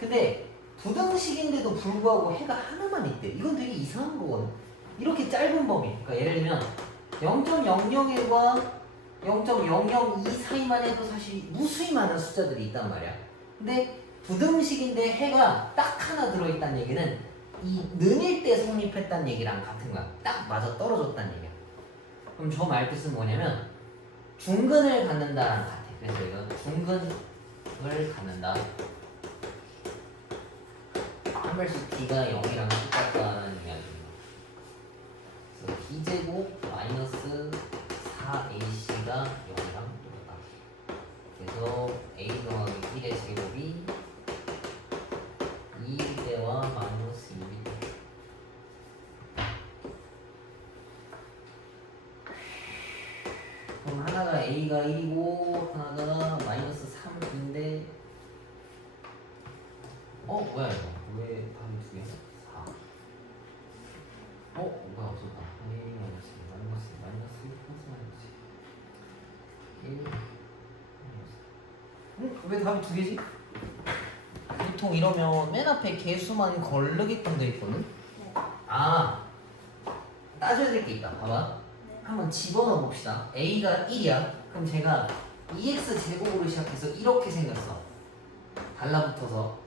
근데 부등식인데도 불구하고 해가 하나만 있대. 이건 되게 이상한 거거든. 이렇게 짧은 범위. 그러니까 예를 들면 0.001과 0.002 사이만 해도 사실 무수히 많은 숫자들이 있단 말이야. 근데 부등식인데 해가 딱 하나 들어있다는 얘기는 이 는일 때 성립했다는 얘기랑 같은 거야. 딱 맞아 떨어졌다는 얘기야. 그럼 저 말뜻은 뭐냐면 중근을 갖는다랑 같아. 그래서 이건 중근을 갖는다. 한 발씩 D가 0이랑 똑같다. 2제곱 마이너스 4ac가 0이랑 똑같다. 그래서 a 더하기 1의 제곱이 2대와 마이너스 2대. 그럼 하나가 a가 1이고 하나가 마이너스 3인데 뭐야 이거 왜 답이 두 개야? 4 뭐야 없었다. a 마이너스 마이너스 플러스 마이너스 1 왜 답이 두 개지? 보통 이러면 맨 앞에 개수만 걸르게끔 돼 있거든? 따져야 될 게 있다. 봐봐. 한번 집어넣어 봅시다. a가 1이야. 그럼 제가 2x 제곱으로 시작해서 이렇게 생겼어. 달라붙어서.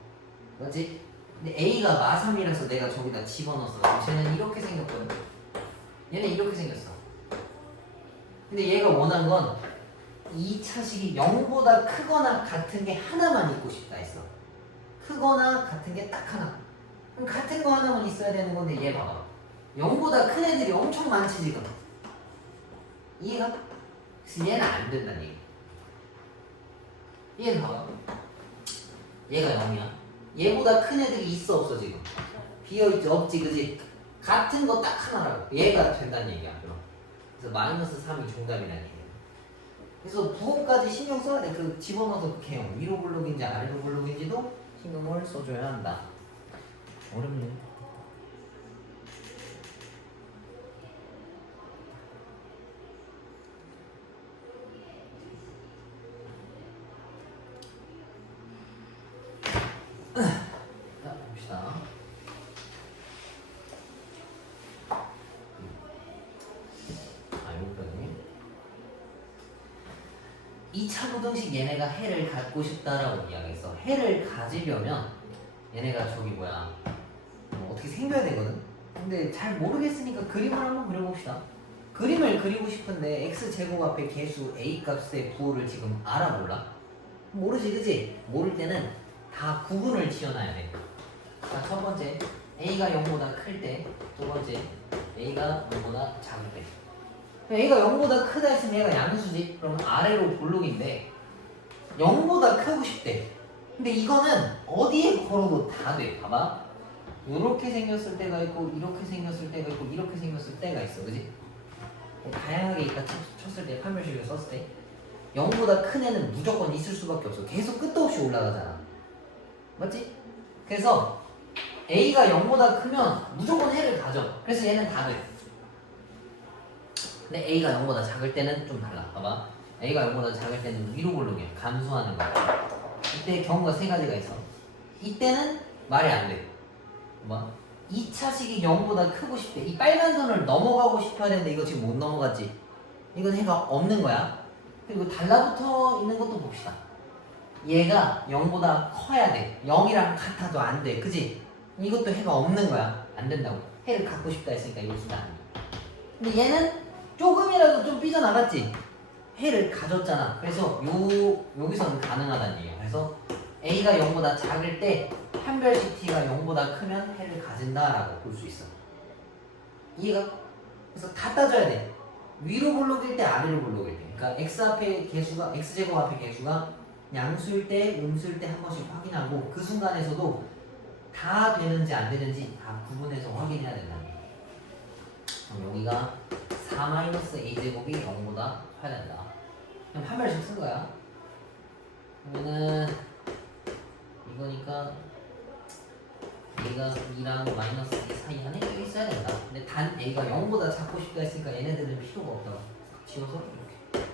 맞지? 근데 a가 마3이라서 내가 저기다 집어넣었어. 그럼 쟤는 이렇게 생겼거든. 얘는 이렇게 생겼어. 근데 얘가 원한 건 이 차식이 0보다 크거나 같은 게 하나만 있고 싶다 했어. 크거나 같은 게 딱 하나. 그럼 같은 거 하나만 있어야 되는 건데 얘 봐봐. 0보다 큰 애들이 엄청 많지 지금. 이해가? 그래서 얘는 안 된다는 얘기. 얘는 봐봐. 얘가 0이야. 얘보다 큰 애들이 있어 없어 지금? 비어있지 없지 그지? 같은 거 딱 하나라고. 얘가 된다는 얘기야 그럼. 그래서 마이너스 3이 정답이라는 얘기야. 그래서 부호까지 신경 써야 돼. 그 집어넣어서 그 개형 위로 블록인지 아래로 블록인지도 신경을 써줘야 한다. 어렵네. 자, 봅시다. 여기까지. 2차 부등식 얘네가 해를 갖고 싶다라고 이야기했어. 해를 가지려면 얘네가 저기 뭐야 어떻게 생겨야 되거든. 근데 잘 모르겠으니까 그림을 한번 그려봅시다. 그림을 그리고 싶은데 x제곱 앞에 개수 a 값의 부호를 지금 알아 몰라? 모르지 그지? 모를 때는 다 구분을 지어놔야 돼. 자, 첫 번째 a가 0보다 클 때, 두 번째 a가 0보다 작을 때. a가 0보다 크다 했으면 얘가 양수지. 그럼 아래로 볼록인데 0보다 크고 싶대. 근데 이거는 어디에 걸어도 다 돼. 봐봐. 이렇게 생겼을 때가 있고 이렇게 생겼을 때가 있고 이렇게 생겼을 때가 있어. 그지? 다양하게 있다 쳤을 때 판별식을 썼을 때 0보다 큰 애는 무조건 있을 수밖에 없어. 계속 끝도 없이 올라가잖아. 맞지? 그래서 a가 0보다 크면 무조건 해를 가져. 그래서 얘는 다 돼. 근데 a가 0보다 작을 때는 좀 달라. 봐봐. a가 0보다 작을 때는 위로 볼록이야. 감소하는 거야. 이때 경우가 세 가지가 있어. 이때는 말이 안 돼. 봐봐. 2차식이 0보다 크고 싶대. 이 빨간 선을 넘어가고 싶어야 되는데 이거 지금 못 넘어갔지. 이건 해가 없는 거야. 그리고 달라붙어 있는 것도 봅시다. 얘가 0보다 커야 돼. 0이랑 같아도 안 돼. 그지? 이것도 해가 없는 거야. 안 된다고. 해를 갖고 싶다 했으니까 이거 진짜 안 돼. 근데 얘는 조금이라도 좀 삐져나갔지? 해를 가졌잖아. 그래서 여기서는 가능하다는 얘기야. 그래서 a가 0보다 작을 때 판별식 t가 0보다 크면 해를 가진다라고 볼 수 있어. 이해가? 그래서 다 따져야 돼. 위로 볼록일 때 아래로 볼록일 때. 그러니까 x 앞에 개수가 x제곱 앞에 개수가 양수일 때 음수일 때 한 번씩 확인하고 그 순간에서도 다 되는지 안 되는지 다 구분해서 확인해야 된다. 그럼 여기가 4-a제곱이 0보다 커야 된다. 그냥 판별식 쓴 거야. 그러면은 이거니까 a가 2랑 마이너스 2 사이 안에 여기 있어야 된다. 근데 단 a가 0보다 작고 싶다 했으니까 얘네들은 필요가 없다고 지워서 이렇게.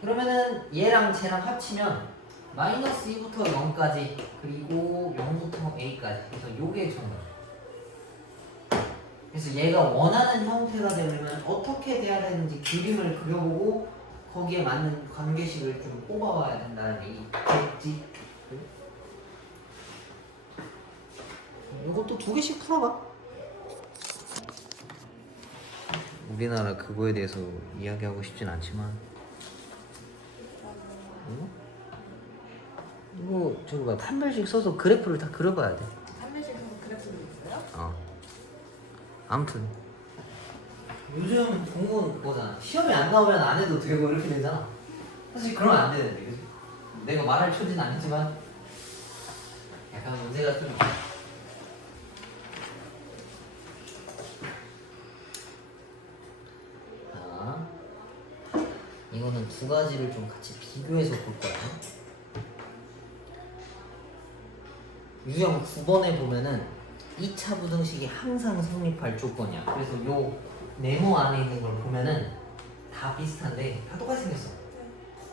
그러면은 얘랑 쟤랑 합치면 마이너스 2부터 0까지 그리고 0부터 a까지. 그래서 요게 정답. 그래서 얘가 원하는 형태가 되려면 어떻게 돼야 되는지 그림을 그려보고 거기에 맞는 관계식을 좀 뽑아봐야 된다는 얘기겠지. 이것도 2개씩 풀어봐. 우리나라 그거에 대해서 이야기하고 싶진 않지만 이거 저거 봐. 판별식 써서 그래프를 다 그려봐야 돼. 판매식에서 그래프도 있어요? 아무튼 요즘 공부는 뭐잖아. 시험이 안 나오면 안 해도 되고 이렇게 되잖아. 사실 그러면 안 되는데, 그지? 내가 말할 처지는 아니지만 약간 문제가 좀 있어. 자, 이거는 두 가지를 좀 같이 비교해서 볼 거야. 유형 9번에 보면은 2차 부등식이 항상 성립할 조건이야. 그래서 요 네모 안에 있는 걸 보면은 다 비슷한데 다 똑같이 생겼어.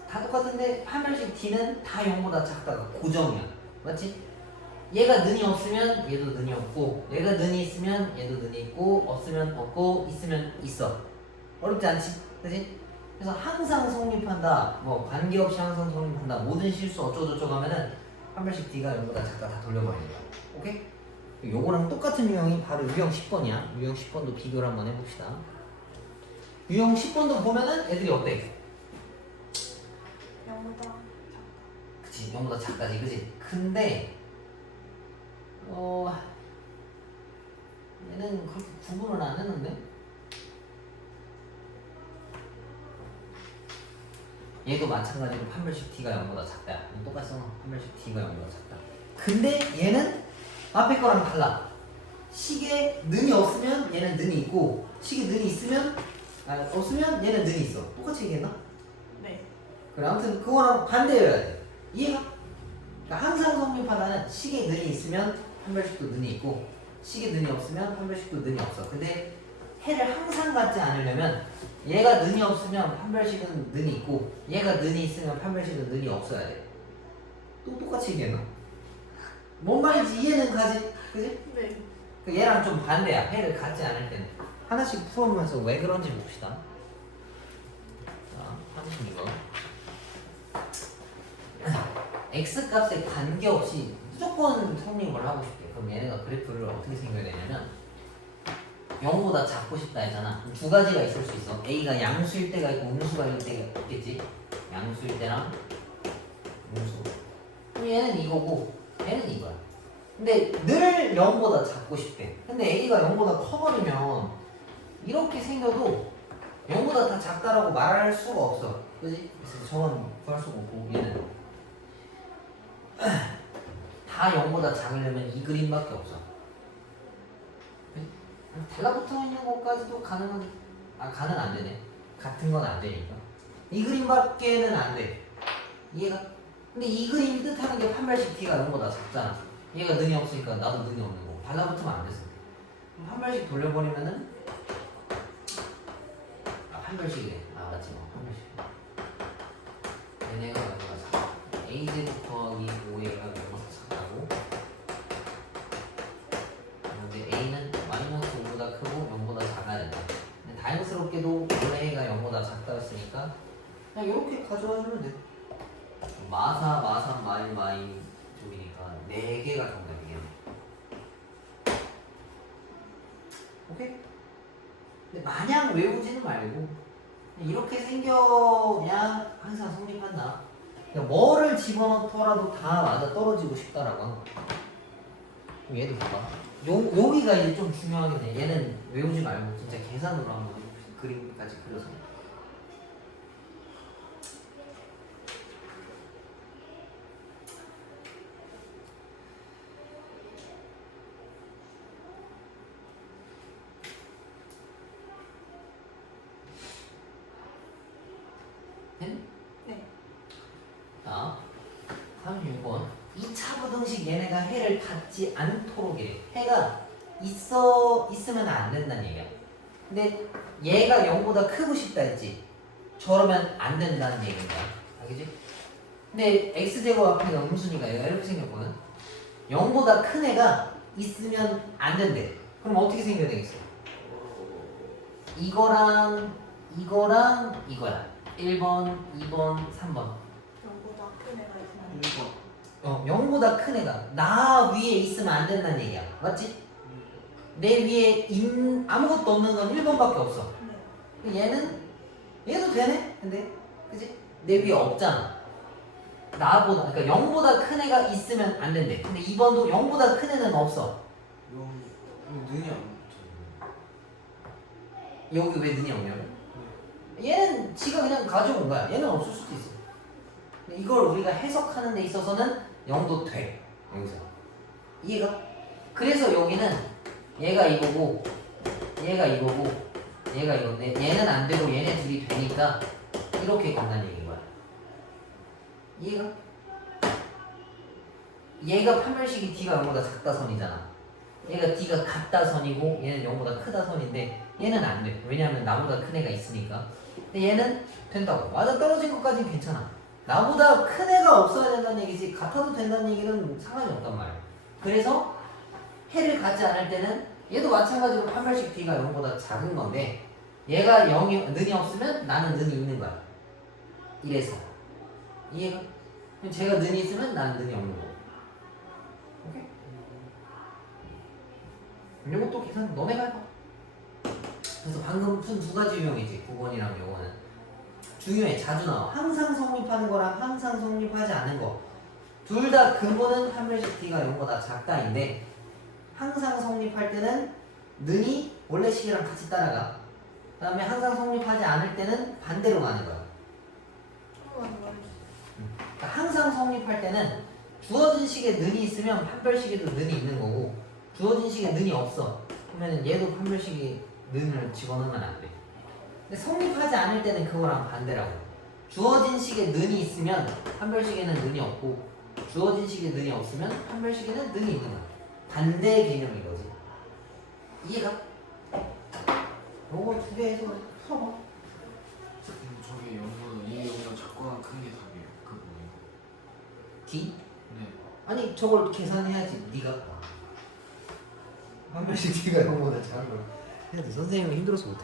다 똑같은데 판별식 D는 다 0보다 작다가 고정이야. 맞지? 얘가 는이 없으면 얘도 는이 없고, 얘가 는이 있으면 얘도 는이 있고, 없으면 없고, 있으면 있어. 어렵지 않지? 그치? 그래서 항상 성립한다, 뭐 관계없이 항상 성립한다, 모든 실수 어쩌고저쩌고 하면은 판별식 D가 0보다 작다 다 돌려버리는 거야. 오케이? 요거랑 똑같은 유형이 바로 유형 10번이야. 유형 10번도 비교를 한번 해봅시다. 유형 10번도 보면은 애들이 어때? 영보다 그치, 0보다 작다지, 그치? 근데 얘는 그렇게 구분을 안 했는데? 얘도 마찬가지로 판별식 D가 0보다 작다. 똑같이 써놔. 판별식 D가 0보다 작다. 근데 얘는 앞에 거랑 달라. 식에 는이 없으면 얘는 는이 있고, 식에 는이 있으면 없으면 얘는 는이 있어. 똑같이 얘기했나? 네. 그래, 아무튼 그거랑 반대여야 돼. 이해가? 그러니까 항상 성립하다는 식에 는이 있으면 판별식도 는이 있고, 식에 는이 없으면 판별식도 는이 없어. 근데 해를 항상 갖지 않으려면 얘가 는이 없으면 판별식은 는이 있고, 얘가 는이 있으면 판별식은 는이 없어야 돼. 똑같이 얘기했나? 뭔 말인지 이해는 가지? 그지? 네. 그 얘랑 좀 반대야. 해를 갖지 않을 때는. 하나씩 풀어보면서 왜 그런지 봅시다. 자, 32번. x 값에 관계없이 무조건 성립을 하고 싶대. 그럼 얘네가 그래프를 어떻게 생겨야 되냐면 0보다 작고 싶다 했잖아. 두 가지가 있을 수 있어. a가 양수일 때가 있고 음수가 있을 때가 있겠지. 양수일 때랑 음수. 그럼 얘는 이거고 얘는 이거야. 근데 늘 0보다 작고 싶대. 근데 a가 0보다 커버리면 이렇게 생겨도 0보다 다 작다라고 말할 수가 없어. 그지? 그래서 저건 구할 수가 없고 얘는 다 0보다 작으려면 이 그림밖에 없어. 달라붙어 있는 것까지도 가능한, 가능 안 되네. 같은 건 안 되니까. 이 그림밖에는 안 돼. 이해가? 근데 이 그림이 뜻하는 게 판별식 D가 0보다 작잖아. 얘가 능이 없으니까 나도 능이 없는 거고. 달라붙으면 안 됐어. 판별식 돌려버리면은 판별식이래. 맞지 뭐 판별식. 얘네가 0보다 작아. AZ 더하기 5얘가 0보다 작다고. 근데 A는 마이너스 5보다 크고 0보다 작아야 된다. 근데 다행스럽게도 원래 A가 0보다 작다였으니까 그냥 이렇게 가져와주면 돼. 마사, 마인 쪽이니까 4개가 정답이에요. 오케이? 근데 마냥 외우지는 말고 이렇게 생겨야 항상 성립한다. 그러니까 뭐를 집어넣더라도 다 맞아 떨어지고 싶다라고 하는 거야. 얘도 봐봐. 여기가 이제 좀 중요하긴 해. 얘는 외우지 말고 진짜 계산으로 한번 그림까지 그려서. 네. 자, 36번. 2차 부등식 얘네가 해를 갖지 않도록 이래. 해가 있으면 안 된다는 얘기야. 근데 얘가 0보다 크고 싶다 했지. 저러면 안 된다는 얘기인 거야. 알겠지? 근데 x제곱 앞에가 음수니까 얘가 이렇게 생겼거든. 0보다 큰 애가 있으면 안 된대. 그럼 어떻게 생겨야 되겠어? 이거랑 이거야. 1번, 2번, 3번. 영보다 큰 애가 있으면 1번. 0보다 큰 애가 나 위에 있으면 안 된다는 얘기야. 맞지? 내 위에 아무것도 없는 건 1번밖에 없어. 네. 얘도 되네? 근데 그치? 내 위에 없잖아. 나보다, 그러니까 0보다 큰 애가 있으면 안 된대. 근데 2번도 0보다 큰 애는 없어. 이거 눈이 안 붙어. 여기 왜 는이 없냐면 얘는 지가 그냥 가져온 거야. 얘는 없을 수도 있어. 근데 이걸 우리가 해석하는 데 있어서는 0도 돼. 여기서 이해가? 그래서 여기는 얘가 이거고 얘가 이거고 얘가 이건데 얘는 안 되고 얘네 둘이 되니까 이렇게 간다는 얘기인 거야. 이해가? 얘가 판별식이 D가 0보다 작다 선이잖아. 얘가 D가 같다 선이고 얘는 0보다 크다 선인데 얘는 안 돼. 왜냐하면 나보다 큰 애가 있으니까. 근데 얘는 된다고. 맞아 떨어진 것까지는 괜찮아. 나보다 큰 애가 없어야 된다는 얘기지 같아도 된다는 얘기는 상관이 없단 말이야. 그래서 해를 갖지 않을 때는 얘도 마찬가지로 판별식 D가 0보다 작은 건데 얘가 0이 는이 없으면 나는 는이 있는 거야. 이래서 이해가? 그럼 제가 는이 있으면 나는 는이 없는 거고. 오케이? 이것도 계산 너네가 해봐. 그래서 방금 푼 두 가지 유형이지 9번이랑 요거는 중요해. 자주 나와. 항상 성립하는 거랑 항상 성립하지 않는 거 둘 다 근본은 판별식 D가 0보다 작다인데 항상 성립할 때는 는이 원래 식이랑 같이 따라가. 그 다음에 항상 성립하지 않을 때는 반대로 가는 거야. 그러니까 항상 성립할 때는 주어진 식에 는이 있으면 판별식에도 는이 있는 거고 주어진 식에 는이 없어. 그러면 얘도 판별식에 는을 집어넣으면 안 돼. 근데 성립하지 않을 때는 그거랑 반대라고. 주어진 식에 는이 있으면 판별식에는 는이 없고 주어진 식에 는이 없으면 판별식에는 능이 있는 거야. 반대 개념인 거지. 이해가? 요거 두 개에서 풀어봐. 저게 0보다 이 0보다 작거나 큰 게 답이에요. 그 부분이. D? 네. 아니 저걸 계산해야지. 네가 판별식 D가 0보다 작은 걸 해야지. 선생님은 힘들어서 못해.